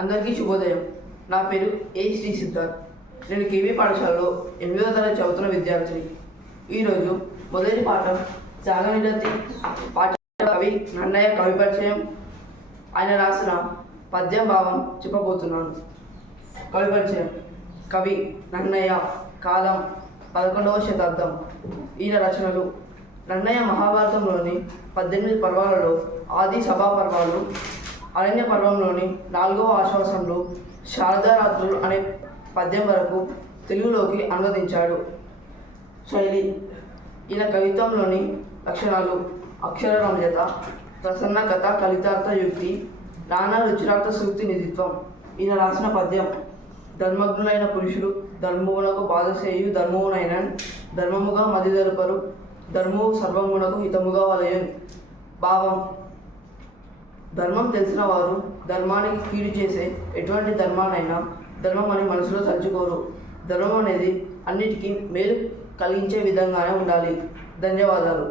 అందరికీ శుభోదయం. నా పేరు శ్రీ సిద్ధార్థ్. నేను కేవీ పాఠశాలలో 8వ తరగతి చదువుతున్న విద్యార్థిని. ఈరోజు మొదటి పాఠం త్యాగనిరతి పాఠ కవి నన్నయ్య కవి పరిచయం, ఆయన రాసిన పద్యం భావం చెప్పబోతున్నాను. కవి పరిచయం. కవి నన్నయ్య, కాలం 11వ శతాబ్దం. ఈయన రచనలు: నన్నయ్య మహాభారతంలోని 18 పర్వాలలో ఆది సభా పర్వాలు, అరణ్య పర్వంలోని 4వ ఆశ్వాసంలో శారదారాత్రులు అనే పద్యం వరకు తెలుగులోకి అనువదించాడు. శైలి: ఈయన కవిత్వంలోని లక్షణాలు: అక్షర రమ్యత, ప్రసన్న కథ, కలితార్థ యుక్తి, నానా రుచిరార్థ సూక్తి నిధిత్వం. ఈయన రాసిన పద్యం: ధర్మజ్ఞులైన పురుషులు ధర్మమునకు బాధసేయు ధర్మమునైనన్, ధర్మముగా మది దరుపరు, ధర్మము సర్వమునకు హితముగా వలయన్. భావం: ధర్మం తెలిసిన వారు ధర్మానికి కీడు చేసే ఎటువంటి ధర్మానైనా ధర్మం అని మనసులో తలుచుకోరు. ధర్మం అనేది అన్నిటికీ మేలు కలిగించే విధంగానే ఉండాలి. ధన్యవాదాలు.